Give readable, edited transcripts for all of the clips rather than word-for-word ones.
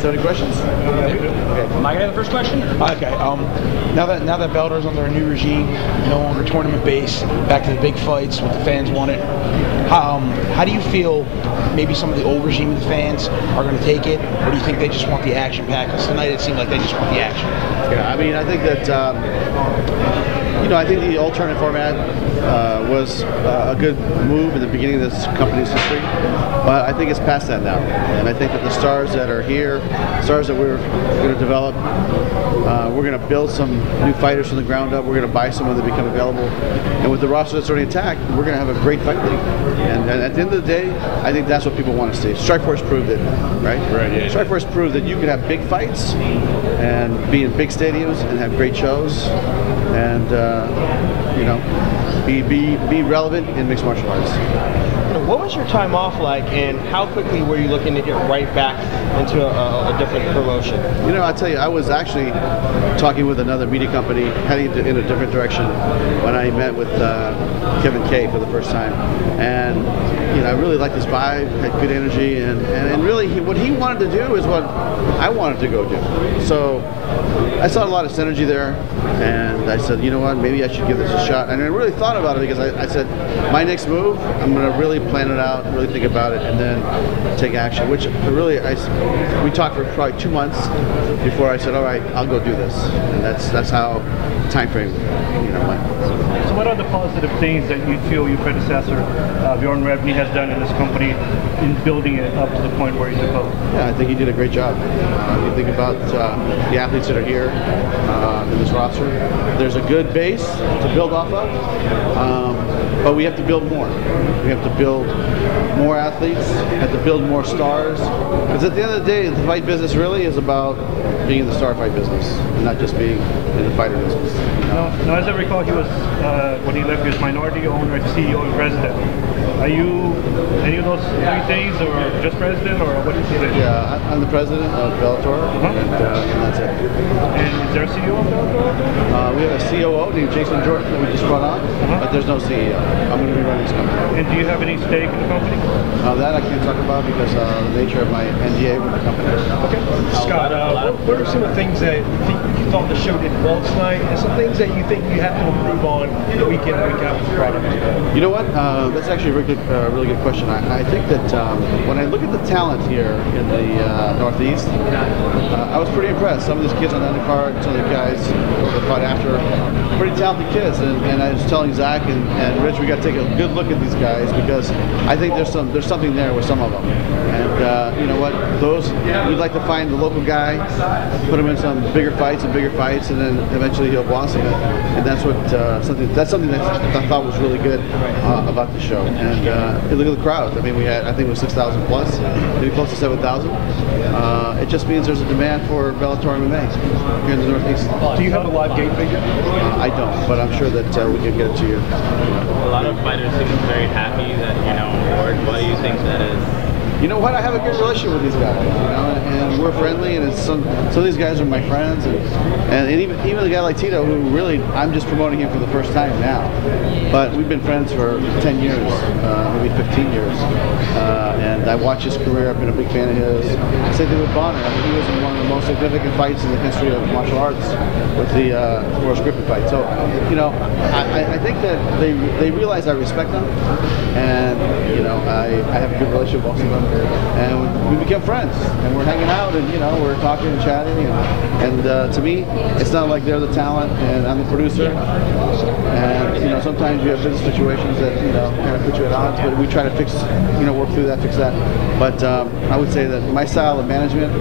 guys have any questions? Okay. Am I gonna have the first question? Okay. Now that Bellator's under a new regime, no longer tournament based, back to the big fights, what the fans wanted. How do you feel? Maybe some of the old regime of the fans are going to take it, or do you think they just want the action pack? Because tonight it seemed like they just want the action. Yeah, I mean, I think that I think the alternate format was a good move in the beginning of this company's history, but I think it's past that now. And I think that the stars that are here, stars that we're going to develop, we're going to build some new fighters from the ground up. We're going to buy some when they become available. And with the roster that's already intact, we're going to have a great fight league. And at the end of the day, I think that's what people want to see. Strikeforce proved it, right? Right. Yeah. Strikeforce proved that you could have big fights and be in big stadiums and have great shows, and be relevant in mixed martial arts. What was your time off like, and how quickly were you looking to get right back into a different promotion? I'll tell you, I was actually talking with another media company, heading in a different direction when I met with Kevin Kay for the first time. And I really liked his vibe, had good energy, and really what he wanted to do is what I wanted to go do. So I saw a lot of synergy there, and I said, you know what, maybe I should give this a shot. And I really thought about it because I said, my next move, I'm going to really plan it out, really think about it, and then take action, which really, we talked for probably 2 months before I said, all right, I'll go do this. And that's how time frame, went. So what are the positive things that you feel your predecessor, Bjorn Rebney, has done in this company in building it up to the point where he's supposed? Yeah, I think he did a great job. You think about the athletes that are here in this roster. There's a good base to build off of, but we have to build more. We have to build more athletes, have to build more stars. Because at the end of the day, the fight business really is about being in the star fight business, and not just being in the fighter business. Now, as I recall, he was, when he left, he was minority owner, CEO, and president. Are you any of those three things, or just president, or what do you think? Yeah, I'm the president of Bellator, and that's it. And is there a CEO of Bellator? We have a COO named Jason Jordan that we just brought on, but there's no CEO. I'm going to be running this company. And do you have any stake in the company? That I can't talk about because of the nature of my NDA with the company. Okay. Scott, what are some of the things that you thought the show did well tonight, and some things that you think you have to improve on week in and week out with the product? You know what? That's actually a really good question. I think that when I look at the talent here in the Northeast, I was pretty impressed. Some of these kids on the undercard, some of the guys that fought after, pretty talented kids. And I was telling Zach and Rich, we got to take a good look at these guys because I think there's something there with some of them. And you know what? We'd like to find the local guy, put him in some bigger fights, and then eventually he'll blossom it. And that's something that I thought was really good about the show. And look at the crowd. I mean, I think it was 6,000 plus, maybe close to 7,000. It just means there's a demand for Bellator MMA here in the Northeast. Do you have a live gate figure? I don't, but I'm sure that we can get it to you. A lot of fighters seem very happy that, award. Why do you think that is? You know what? I have a good relationship with these guys, and we're friendly, and some of these guys are my friends, and even a guy like Tito, who really, I'm just promoting him for the first time now, but we've been friends for 10 years, maybe 15 years, and I watched his career. I've been a big fan of his. Same thing with Bonner. I mean, he was in one of the most significant fights in the history of martial arts with the Forrest Griffin fight. So, I think that they realize I respect them, and I have a good relationship with most of them. And we became friends, and we're hanging out, and we're talking and chatting, and to me, it's not like they're the talent and I'm the producer. And sometimes you have business situations that kind of put you at odds, but we try to fix, work through that, fix that. But I would say that my style of management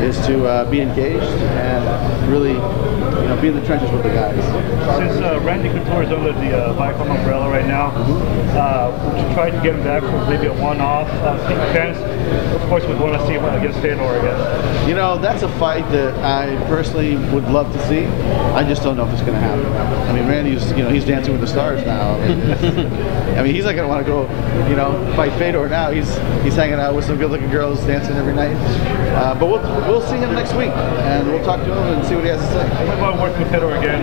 is to be engaged and really, be in the trenches with the guys. Since Randy Couture is under the Viacom umbrella right now, would you try to get him back for maybe a one-off? Fans, of course, would want to see him against Theodore again. That's a fight that I personally would love to see. I just don't know if it's going to happen. I mean, Randy's, he's dancing with the stars now. I mean, he's not going to want to go, fight Fedor now. He's hanging out with some good-looking girls, dancing every night. But we'll see him next week, and we'll talk to him and see what he has to say. What about working with Fedor again?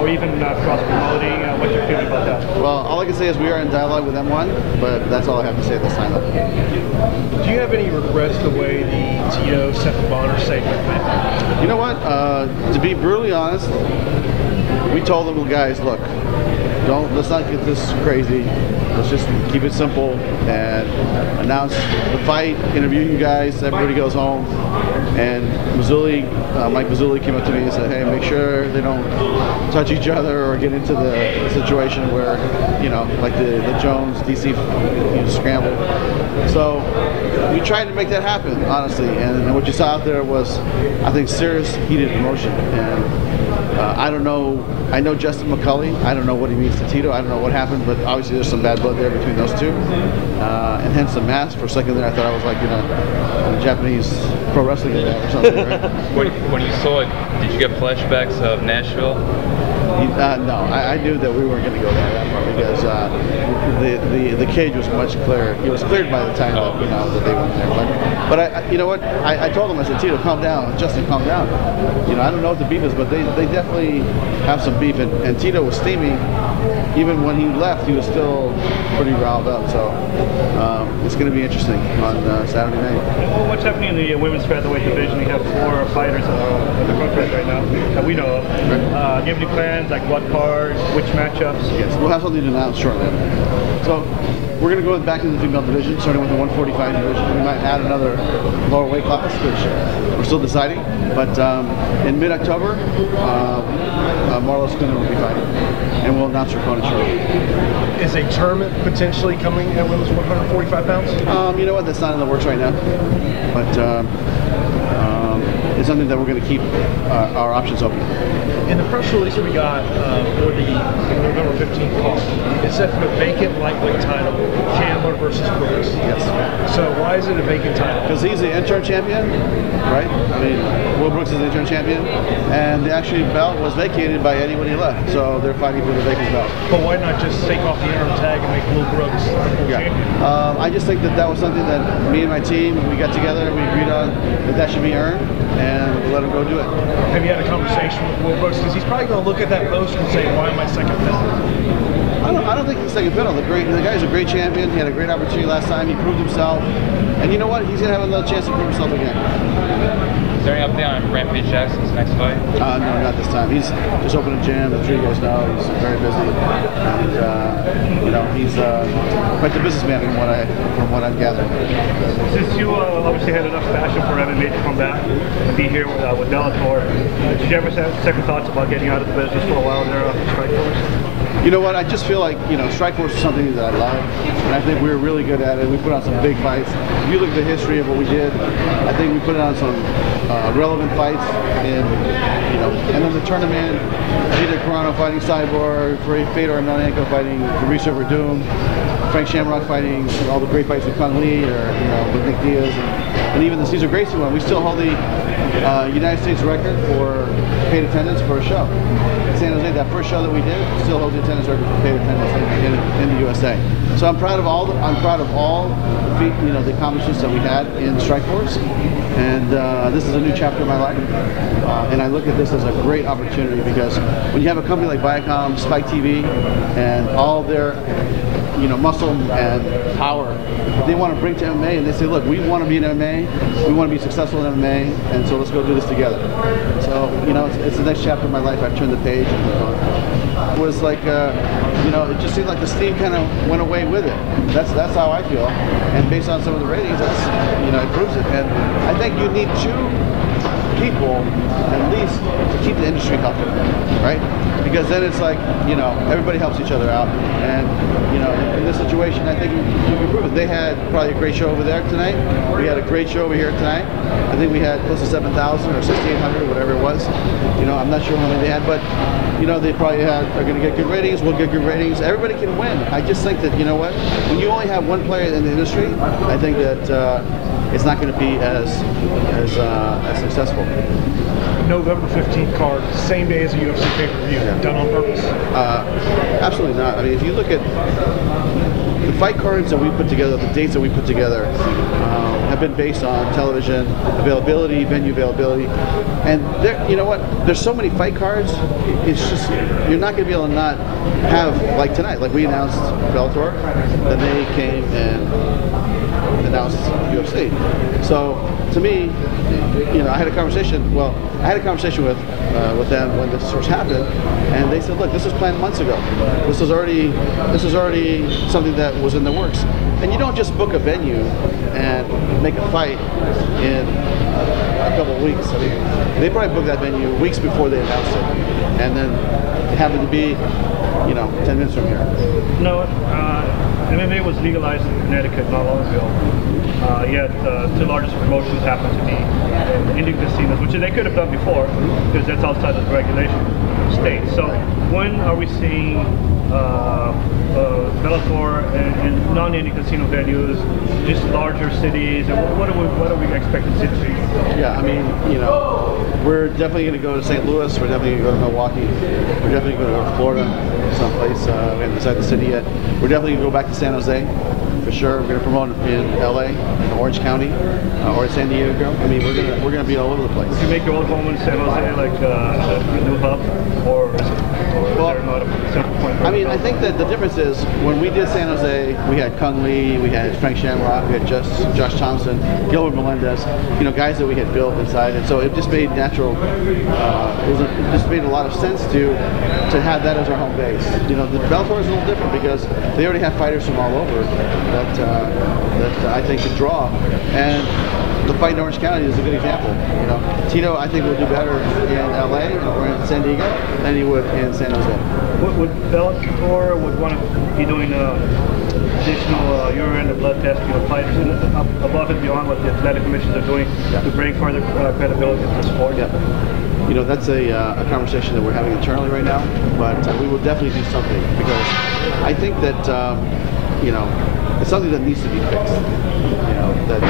or even cross-promoting? What's your feeling about that? Well, all I can say is we are in dialogue with M1, but that's all I have to say at this time. Do you have any regrets the way the Tito Seth Bonner segment went? You know what? To be brutally honest, we told them, guys, look, let's not get this crazy. Let's just keep it simple and announce the fight, interview you guys, everybody goes home. And Mike Mazzulli came up to me and said, hey, make sure they don't touch each other or get into the situation where, like the Jones DC scramble. So we tried to make that happen, honestly. And what you saw out there was, I think, serious heated emotion. And I don't know. I know Justin McCulley. I don't know what he means to Tito. I don't know what happened, but obviously there's some bad blood there between those two. And hence the mask. For a second there, I thought I was like in a Japanese pro wrestling event or something, right? When you saw it, did you get flashbacks of Nashville? No, I knew that we weren't going to go there because the cage was much clearer. It was cleared by the time that they went there. But you know what? I told him, I said, Tito, calm down. Justin, calm down. I don't know what the beef is, but they definitely have some beef. And Tito was steaming. Even when he left, he was still pretty riled up. So it's going to be interesting on Saturday night. Well, what's happening in the women's featherweight division? You have 4 fighters at the front right now that we know of. Do you have any plans, like what cards, which matchups? Yes, we'll have something to announce shortly. So we're going to go back into the female division, starting with the 145 division. We might add another lower weight class, which we're still deciding. But in mid-October, Marlo Spinner will be fighting, and we'll announce her opponent shortly. Is a tournament potentially coming at women's 145 pounds? You know what? That's not in the works right now, but it's something that we're going to keep our options open. In the press release we got for the November 15th call, it said for the vacant lightweight title, Chandler versus Brooks. Yes. So why is it a vacant title? Because he's the interim champion, right? I mean, Will Brooks is the interim champion, and the actual belt was vacated by Eddie when he left, so they're fighting for the vacant belt. But why not just take off the interim tag and make Will Brooks the full champion? I just think that was something that me and my team, we got together, we agreed on that should be earned, and we'll let him go do it. Have you had a conversation with Will Brooks? Because he's probably going to look at that poster and say, why am I second fiddle? I don't think he's second fiddle. The guy's a great champion. He had a great opportunity last time. He proved himself. And you know what? He's going to have another chance to prove himself again. Is there any update on Rampage Jackson's next fight? No, not this time. He's just opened a gym. I'm sure you guys know. He's very busy. And, he's quite the businessman from what I've gathered. Since you obviously had enough passion for MMA to come back and be here with Bellator, did you ever have second thoughts about getting out of the business for a while there on Strikeforce? You know what? I just feel like, Strikeforce is something that I love, and I think we were really good at it. We put on some big fights. If you look at the history of what we did, I think we put on some relevant fights, and then the tournament, Gina Carano fighting Cyborg, Fedor Emelianenko fighting Fabricio Verdum, Frank Shamrock fighting all the great fights with Kung Lee or with Nick Diaz, and even the Cesar Gracie one. We still hold the United States record for paid attendance for a show. San Jose, that first show that we did, still holds the attendance record for paid attendance in the USA. So I'm proud of all the the accomplishments that we had in Strikeforce, and this is a new chapter of my life. And I look at this as a great opportunity because when you have a company like Viacom, Spike TV, and all their muscle and power they want to bring to MMA, and they say, look, we want to be in MMA, we want to be successful in MMA, and so let's go do this together. So, it's the next chapter of my life. I've turned the page. And it was like, it just seemed like the steam kind of went away with it. That's how I feel. And based on some of the ratings, it proves it. And I think you need 2 people, at least, to keep the industry healthy, right? Because then it's like, everybody helps each other out. And, in this situation, I think we can prove it. They had probably a great show over there tonight. We had a great show over here tonight. I think we had close to 7,000 or 6,800, whatever it was. I'm not sure how many they had, but, they probably are going to get good ratings. We'll get good ratings. Everybody can win. I just think that, when you only have one player in the industry, I think that it's not going to be as successful. November 15th card, same day as a UFC pay-per-view. Yeah. Done on purpose? Absolutely not. I mean, if you look at the fight cards that we put together, the dates that we put together, have been based on television availability, venue availability, and you know what? There's so many fight cards. It's just you're not going to be able to not have like tonight. Like we announced Bellator, then they came and announced UFC. So to me, you know, I had a conversation. Well, I had a conversation with them when this first happened, and they said, "Look, this was planned months ago. This was already something that was in the works." And you don't just book a venue and make a fight in a couple of weeks. I mean, they probably booked that venue weeks before they announced it, and then it happened to be, you know, 10 minutes from here. No, MMA was legalized in Connecticut not long ago. Yet two largest promotions happen to be Indian casinos, which they could have done before because that's outside of the regulation state. So when are we seeing Bellator and non-Indian casino venues, just larger cities, and what are we expecting to see? Yeah, I mean, you know, we're definitely going to go to St. Louis. We're definitely going to go to Milwaukee. We're definitely going to go to Florida, someplace. We haven't decided the city yet. We're definitely going to go back to San Jose. For sure, we're going to promote in LA, in Orange County, or San Diego. I mean, we're going to be all over the place. Did you make your own home in San Jose, like a new hub, or is there not a central point? I mean, I think that the difference is when we did San Jose, we had Kung Lee, we had Frank Shamrock, we had Josh Thompson, Gilbert Melendez, you know, guys that we had built inside, and so it just made natural. It just made a lot of sense to have that as our home base. You know, the Bellator is a little different because they already have fighters from all over that I think could draw, and the fight in Orange County is a good example. You know, Tito I think will do better in LA or in San Diego than he would in San Jose. Would Bellator want to be doing additional urine and blood testing of fighters above and beyond what the athletic commissions are doing to bring further credibility to the sport? Yeah. You know, that's a conversation that we're having internally right now, but we will definitely do something because I think that you know, it's something that needs to be fixed. You know, that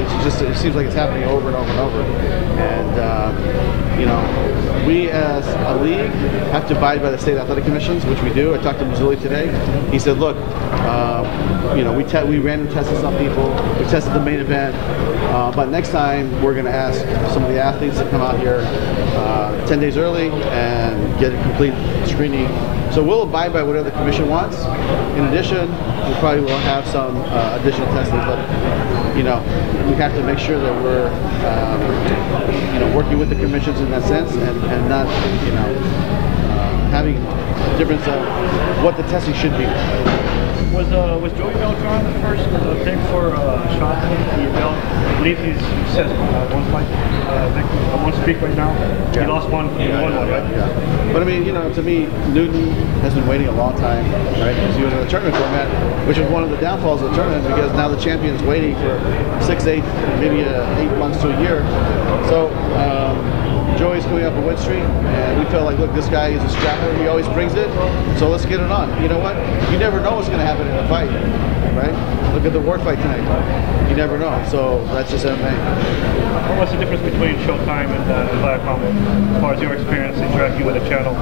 it's just, it seems like it's happening over and over and over. And you know, we as a league have to abide by the state athletic commissions, which we do. I talked to Mazzulli today. He said, look, you know, we random tested some people. We tested the main event. But next time, we're going to ask some of the athletes to come out here 10 days early and get a complete screening. So we'll abide by whatever the commission wants. In addition, we probably will have some additional testing, but you know, we have to make sure that we're you know, working with the commissions in that sense, and not, you know, having a difference of what the testing should be. Was Joey Beltran the first pick for shot the belt? I believe he says one fight, one streak right now. Yeah. He lost one, he won one, right? Yeah. But I mean, you know, to me, Newton has been waiting a long time, right? Because he was in the tournament format, which was one of the downfalls of the tournament, because now the champion is waiting for 6, 8, maybe 8 months to a year. So Joey's coming up a win streak, and we felt like, look, this guy is a scrapper. He always brings it, so let's get it on. You know what? You never know what's going to happen in a fight, right? Look at the Ward fight tonight. You never know. So that's just MMA. What's the difference between Showtime and Viacom as far as your experience interacting with the channel?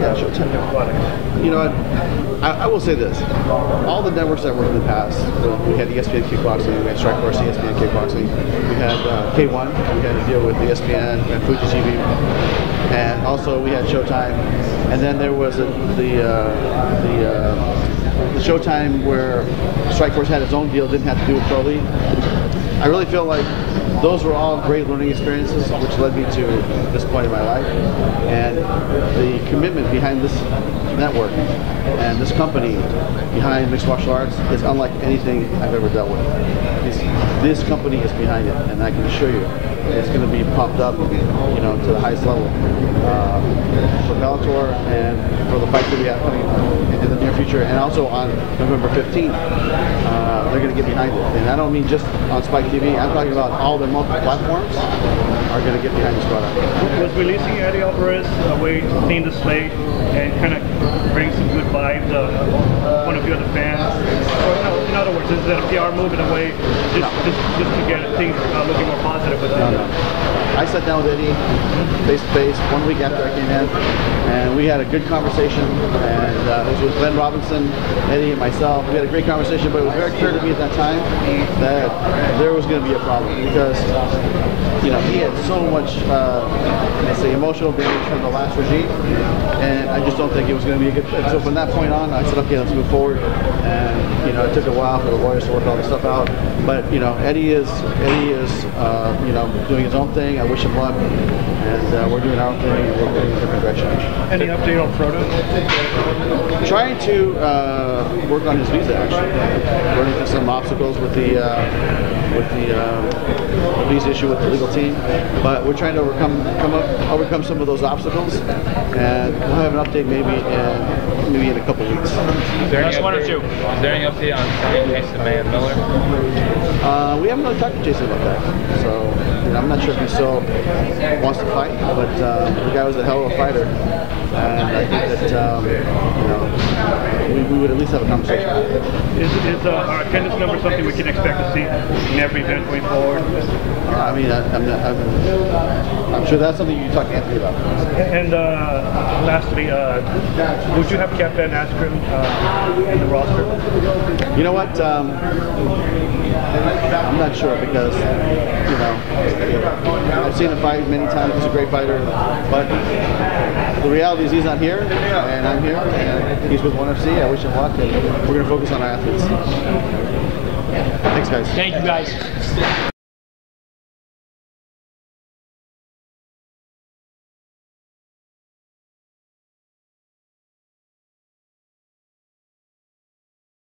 Yeah, Showtime. You know what? I will say this. All the networks that were in the past, we had ESPN Kickboxing, we had Strikeforce, ESPN Kickboxing, we had K1, we had to deal with ESPN, we had Fuji TV, and also we had Showtime. And then there was the Showtime where Strikeforce had its own deal, didn't have to do with Pro League. I really feel like those were all great learning experiences, which led me to this point in my life. And the commitment behind this network and this company behind mixed martial arts is unlike anything I've ever dealt with. This company is behind it, and I can assure you it's going to be pumped up, you know, to the highest level for Bellator and for the fight that we have coming in the near future, and also on November 15th. They're going to get behind it, and I don't mean just on Spike TV. I'm talking about all their multiple platforms are going to get behind this product. Was releasing Eddie Alvarez a way to clean the slate and kind of bring some good vibes point of view of the fans? Or, no, in other words, is it a PR move in a way just to get things looking more positive with it? No. I sat down with Eddie face to face 1 week after I came in, and we had a good conversation. And it was with Glenn Robinson, Eddie, and myself. We had a great conversation, but it was very clear to me at that time that there was going to be a problem because he had so much, let's say, emotional damage from the last regime, and I just don't think it was going to be a good fit. So from that point on, I said, okay, let's move forward. And it took a while for the lawyers to work all this stuff out. But Eddie is doing his own thing. I wish him luck, and we're doing our own thing, and we're moving in a different direction. Any update on Frodo? Trying to work on his visa, actually. Running into some obstacles with the visa issue with the legal team, but we're trying to overcome some of those obstacles, and we'll have an update maybe in a couple weeks. Is there any update on Jason May and Miller? We haven't really talked to Jason about that, so I'm not sure if he still wants to fight, but the guy was a hell of a fighter, and I think that we would at least have a conversation. Is our attendance number something we can expect to see in every event going forward? I'm sure that's something you can talk to Anthony about. And lastly, would you have kept Ben Askren in the roster? You know what? I'm not sure because I've seen him fight many times. He's a great fighter, but the reality is he's not here, and I'm here, and he's with ONE FC. I wish him luck, and we're going to focus on our athletes. Thanks, guys. Thank you, guys.